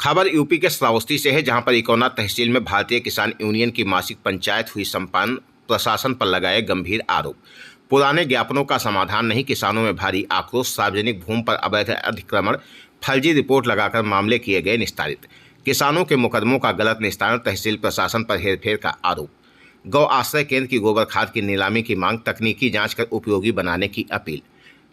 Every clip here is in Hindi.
खबर यूपी के श्रावस्ती से है, जहां पर इकौना तहसील में भारतीय किसान यूनियन की मासिक पंचायत हुई संपन्न। प्रशासन पर लगाए गंभीर आरोप। पुराने ज्ञापनों का समाधान नहीं, किसानों में भारी आक्रोश। सार्वजनिक भूमि पर अवैध अतिक्रमण, फर्जी रिपोर्ट लगाकर मामले किए गए निस्तारित। किसानों के मुकदमों का गलत निस्तारण, तहसील प्रशासन पर हेरफेर का आरोप। गौ आश्रय केंद्र की गोबर खाद की नीलामी की मांग, तकनीकी जांच कर उपयोगी बनाने की अपील।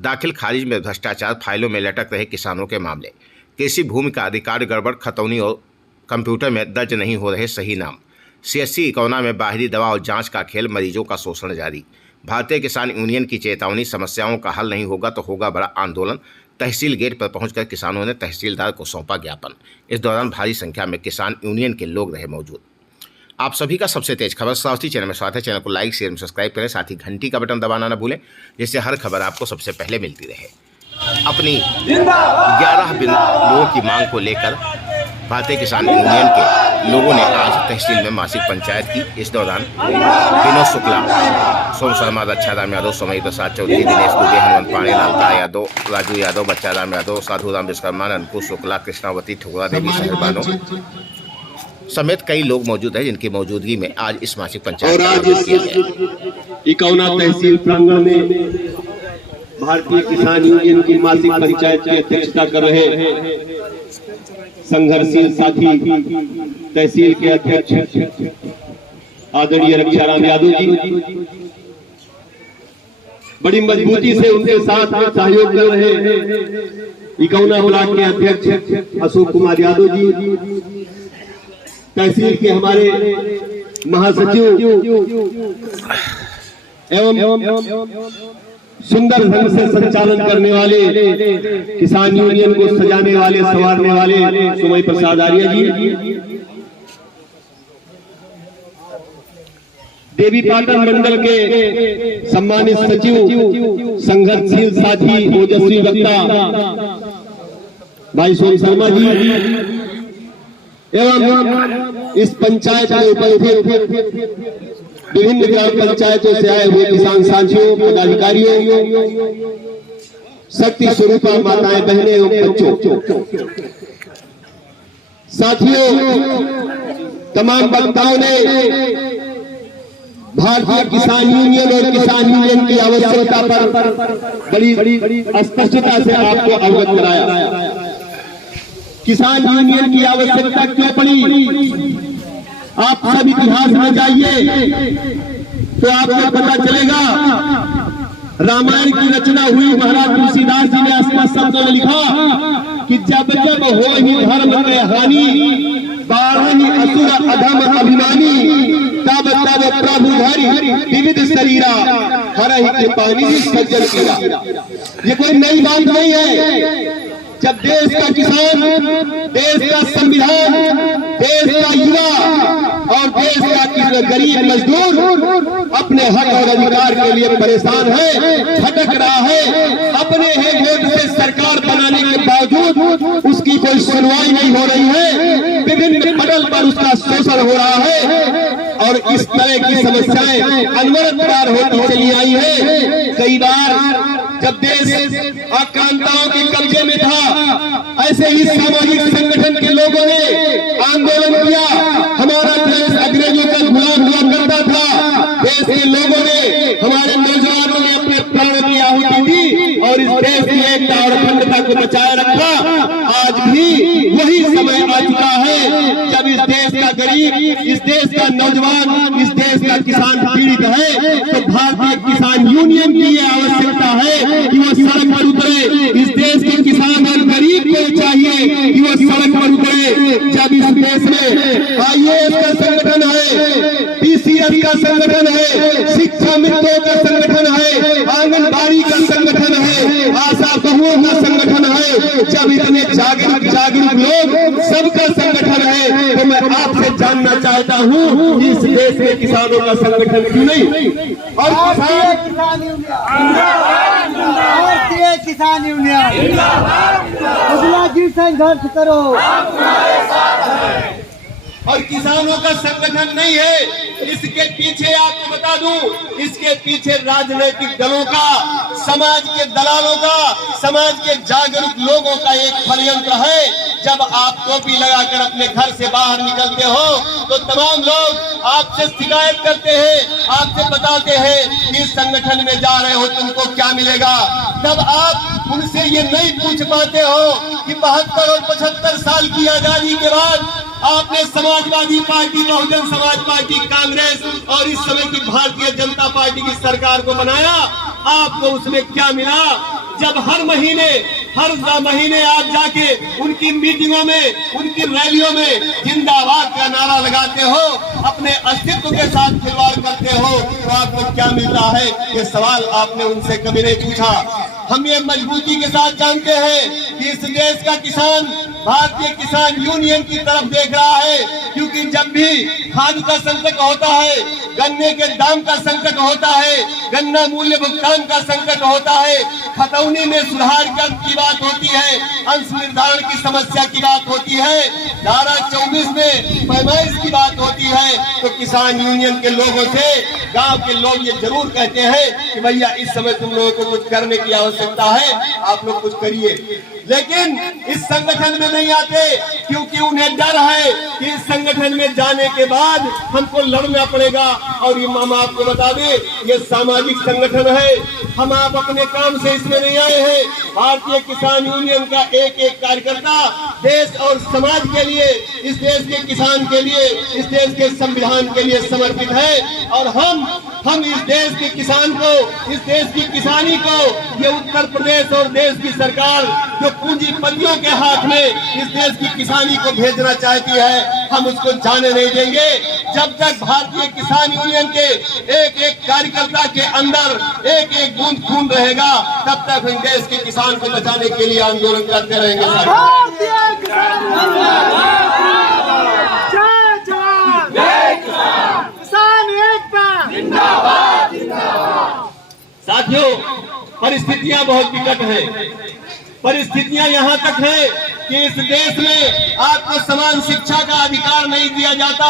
दाखिल खारिज में भ्रष्टाचार, फाइलों में लटक रहे किसानों के मामले। कृषि भूमि का अधिकार गड़बड़, खतौनी और कंप्यूटर में दर्ज नहीं हो रहे सही नाम। सीएचसी इकौना में बाहरी दवा और जांच का खेल, मरीजों का शोषण जारी। भारतीय किसान यूनियन की चेतावनी, समस्याओं का हल नहीं होगा तो होगा बड़ा आंदोलन। तहसील गेट पर पहुंचकर किसानों ने तहसीलदार को सौंपा ज्ञापन। इस दौरान भारी संख्या में किसान यूनियन के लोग रहे मौजूद। आप सभी का सबसे तेज खबर श्रावस्ती चैनल में स्वागत है। चैनल को लाइक, शेयर, सब्सक्राइब करें, साथ ही घंटी का बटन दबाना न भूलें, जिससे हर खबर आपको सबसे पहले मिलती रहे। अपनी 11 बिंदुओं की मांग को लेकर भारतीय किसान यूनियन के लोगों ने आज तहसील में मासिक पंचायत की। इस दौरान विनोद शुक्ला, सोम शर्मा, रक्षाराम यादव, समय प्रसाद चौधरी, दिनेश दुबे, हनुमंत पाणे, लालता यादव, राजू यादव, बच्चाराम यादव, साधुराम विश्वकर्मा, अंकुश शुक्ला, कृष्णावती, ठुकरा देवी, शहरबानो समेत कई लोग मौजूद हैं, जिनकी मौजूदगी में आज इस मासिक पंचायत और आज इस इकौना तहसील प्रांगण में भारतीय किसान यूनियन की मासिक पंचायत की अध्यक्षता कर रहे संघर्षशील साथी तहसील के अध्यक्ष आदरणीय रक्षाराम यादव जी बड़ी मजबूती से उनके साथ सहयोग कर रहे इकौना ब्लॉक के अध्यक्ष अशोक कुमार यादव जी, तहसील के हमारे महासचिव एवं सुंदर ढंग से संचालन करने वाले, किसान यूनियन को सजाने वाले, संवारने वाले सुमय प्रसाद आर्य जी, देवी पाटन मंडल के सम्मानित सचिव, संघर्षशील साथी, ओजस्वी वक्ता भाई सोम शर्मा जी, एवं इस पंचायत में उपस्थित विभिन्न ग्राम पंचायतों से आए हुए किसान साथियों, पदाधिकारियों, शक्ति स्वरूपा माताएं, बहनें एवं बच्चों, साथियों, तमाम वक्ताओं ने भारतीय किसान यूनियन और किसान यूनियन की आवश्यकता पर बड़ी स्पष्टता से आपको अवगत कराया। किसान यूनियन की आवश्यकता क्यों पड़ी? आप सब इतिहास में जाइए तो आपको पता चलेगा। रामायण की रचना हुई, महाराज तुलसीदास जी ने स्पष्ट शब्दों में लिखा कि जब जब हो ही धर्म के हानि, बाढ़हि असुर अधम अभिमानी, तब तब प्रभु धरि विविध शरीरा, हरहि कृपानि सज्जन कीरा। ये कोई नई बात नहीं है। जब देश का किसान, देश का संविधान, देश का युवा और देश का गरीब मजदूर अपने हक और अधिकार के लिए परेशान है, भटक रहा है, अपने ही वोट से सरकार बनाने के बावजूद उसकी कोई सुनवाई नहीं हो रही है, विभिन्न पटल पर उसका शोषण हो रहा है और इस तरह की समस्याएं अनवरत होती चली आई है। कई बार जब देश आक्रांताओं के कब्जे में था, ऐसे ही सामाजिक संगठन के लोगों ने आंदोलन किया। हमारा देश अंग्रेजों का गुलाम हुआ करता था। देश के लोगों ने, हमारे नौजवानों ने अपने प्राणों की आहुति दी और इस देश की एकता और अखंडता को बचाए रखा। आज भी वही समय आ चुका है जब इस देश का गरीब, इस देश का नौजवान, इस देश का किसान पीड़ित है, तो भारतीय किसान यूनियन की यह आवश्यकता है कि वो सड़क पर उतरे। इस देश के किसान और गरीब को चाहिए कि वो सड़क पर उतरे। जब इस देश में आईएएस का संगठन है, पीसीएस का संगठन है, शिक्षा मित्रों का संगठन है, आंगनबाड़ी का संगठन है, आशा बहुओं का संगठन है, जब इतने जागरूक लोग सबका संगठन है, तो मैं आपसे जानना चाहता हूँ इस देश के किसानों का संगठन क्यों नहीं? और भारतीय किसान यूनियन जी संघर्ष करो। और किसानों का संगठन नहीं है। इसके पीछे आपको बता दूं, इसके पीछे राजनीतिक दलों का, समाज के दलालों का, समाज के जागरूक लोगों का एक षड्यंत्र है। जब आप टोपी लगाकर अपने घर से बाहर निकलते हो तो तमाम लोग आपसे शिकायत करते हैं, आपसे बताते हैं कि इस संगठन में जा रहे हो तुमको क्या मिलेगा। तब आप उनसे ये नहीं पूछ पाते हो कि 72 और 75 साल की आजादी के बाद आपने समाजवादी पार्टी, बहुजन समाज पार्टी, कांग्रेस और इस समय की भारतीय जनता पार्टी की सरकार को बनाया, आपको उसमें क्या मिला? जब हर महीने आप जाके उनकी मीटिंगों में, उनकी रैलियों में जिंदाबाद का नारा लगाते हो, अपने अस्तित्व के साथ खिलवाड़ करते हो, तो आपको क्या मिलता है? ये सवाल आपने उनसे कभी नहीं पूछा। हम ये मजबूती के साथ जानते हैं कि इस देश का किसान भारतीय किसान यूनियन की तरफ देख रहा है, क्योंकि जब भी खाद का संकट होता है, गन्ने के दाम का संकट होता है, गन्ना मूल्य भुगतान का संकट होता है, खतौनी में सुधार की बात होती है, अंश निर्धारण की समस्या की बात होती है, धारा 24 में पैमाइश की बात होती है, तो किसान यूनियन के लोगों से गांव के लोग ये जरूर कहते हैं कि भैया इस समय तुम लोगों को कुछ करने की आवश्यकता है, आप लोग कुछ करिए। लेकिन इस संगठन में नहीं आते, क्योंकि उन्हें डर है कि इस संगठन में जाने के बाद हमको लड़ना पड़ेगा। और ये हम आपको बता दें, ये सामाजिक संगठन है, हम आप अपने काम से इसमें नहीं आए हैं। भारतीय किसान यूनियन का एक एक कार्यकर्ता देश और समाज के लिए, इस देश के किसान के लिए, इस देश के संविधान के लिए समर्पित है। और हम इस देश के किसान को, इस देश की किसानी को, ये उत्तर प्रदेश और देश की सरकार जो पूंजीपतियों के हाथ में इस देश की किसानी को भेजना चाहती है, हम उसको जाने नहीं देंगे। जब तक भारतीय किसान यूनियन के एक एक कार्यकर्ता के अंदर एक एक बूंद खून रहेगा, तब तक हम देश के किसान को बचाने के लिए आंदोलन करते रहेंगे। साथियों, परिस्थितियां बहुत विकट है। परिस्थितियां यहाँ तक है कि इस देश में आपको समान शिक्षा का अधिकार नहीं दिया जाता।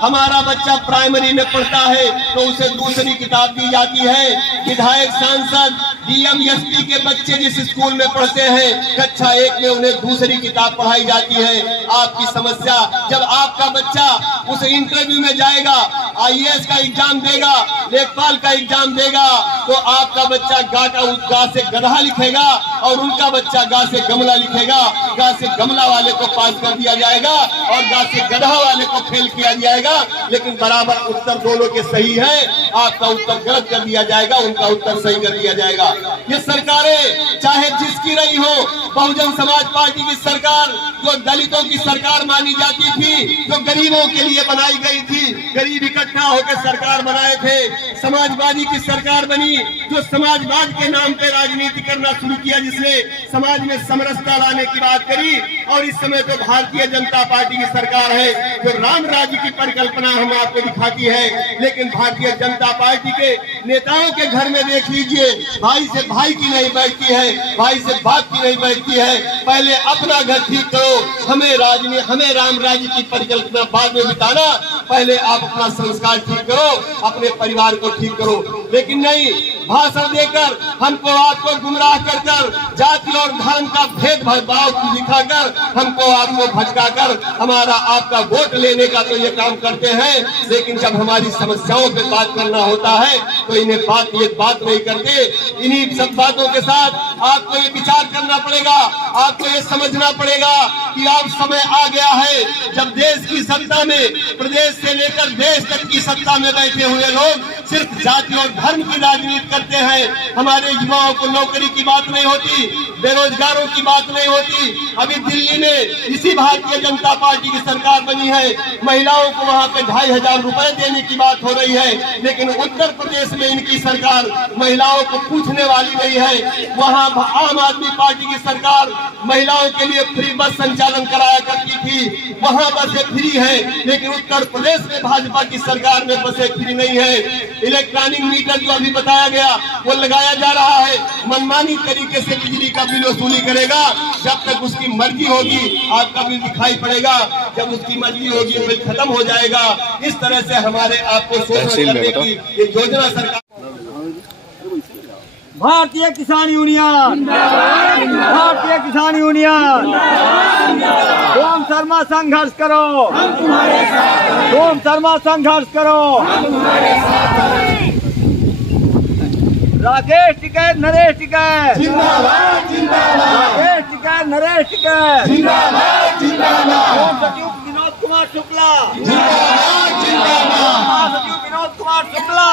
हमारा बच्चा प्राइमरी में पढ़ता है तो उसे दूसरी किताब दी जाती है। विधायक, सांसद, डीएम, एसपी के बच्चे जिस स्कूल में पढ़ते हैं, कक्षा 1 में उन्हें दूसरी किताब पढ़ाई जाती है। आपकी समस्या, जब आपका बच्चा उस इंटरव्यू में जाएगा, आईएएस का एग्जाम देगा, लेखपाल का एग्जाम देगा, तो आपका बच्चा गा से गधा लिखेगा और उनका बच्चा गा से गमला लिखेगा। गा से गमला वाले को पास कर दिया जाएगा और गा से गधा वाले को फेल किया जाएगा। लेकिन बराबर उत्तर दोनों के सही है, आपका उत्तर गलत कर दिया जाएगा, उनका उत्तर सही कर दिया जाएगा। ये सरकारें चाहे जिसकी रही हो, बहुजन समाज पार्टी की सरकार जो दलितों की सरकार मानी जाती थी, जो गरीबों के लिए बनाई गई थी, गरीब इकट्ठा होकर सरकार बनाए थे। समाजवादी की सरकार बनी जो समाजवाद के नाम पे राजनीति करना शुरू किया, जिसने समाज में समरसता लाने की बात करी। और इस समय तो भारतीय जनता पार्टी की सरकार है जो राम राज्य की परिकल्पना हम आपको दिखाती है। लेकिन भारतीय जनता पार्टी के नेताओं के घर में देख लीजिए, भाई से भाई की नहीं बैठती है, भाई से बाप की नहीं बैठती है। पहले अपना घर ठीक करो, हमें राम राज्य की परिकल्पना बाद में बिताना, पहले आप अपना संस्कार ठीक करो, अपने परिवार को ठीक करो। लेकिन नहीं, भाषण देकर हमको आपको गुमराह कर जाति और धर्म का भेदभाव दिखाकर हमको आपको भटकाकर हमारा आपका वोट लेने का तो ये काम करते हैं। लेकिन जब हमारी समस्याओं पे बात करना होता है तो इन्हें ये बात नहीं करते। इन्हीं सब बातों के साथ आपको ये विचार करना पड़ेगा, आपको ये समझना पड़ेगा कि अब समय आ गया है जब देश की सत्ता में, प्रदेश से लेकर देश तक की सत्ता में बैठे हुए लोग सिर्फ जाति और धर्म की राजनीति करते हैं। हमारे युवाओं को नौकरी की बात नहीं होती, बेरोजगारों की बात नहीं होती। अभी दिल्ली में इसी भारतीय जनता पार्टी की सरकार बनी है, महिलाओं को वहां पे 2500 रुपए देने की बात हो रही है। लेकिन उत्तर प्रदेश में इनकी सरकार महिलाओं को पूछने वाली नहीं है। वहां आम आदमी पार्टी की सरकार महिलाओं के लिए फ्री बस संचालन कराया करती थी, वहां बसें फ्री है। लेकिन उत्तर प्रदेश में भाजपा की सरकार में बसें फ्री नहीं है। इलेक्ट्रॉनिक मीटर जो अभी बताया गया वो लगाया जा रहा है, मनमानी तरीके से बिजली का बिल वसूली करेगा। जब तक उसकी मर्जी होगी आपका बिल दिखाई पड़ेगा, जब उसकी मर्जी होगी बिल खत्म हो जाएगा। इस तरह से हमारे आपको शोषण करने की ये योजना सरकार। भारतीय किसान यूनियन, भारतीय किसान यूनियन, ओम शर्मा संघर्ष करो, ओम शर्मा संघर्ष करो। राकेश टिकैत, नरेश टिकैत, राकेश टिकैत, नरेश टिकैत, ओम सचिव विनोद कुमार शुक्ला, सचिव विनोद कुमार शुक्ला।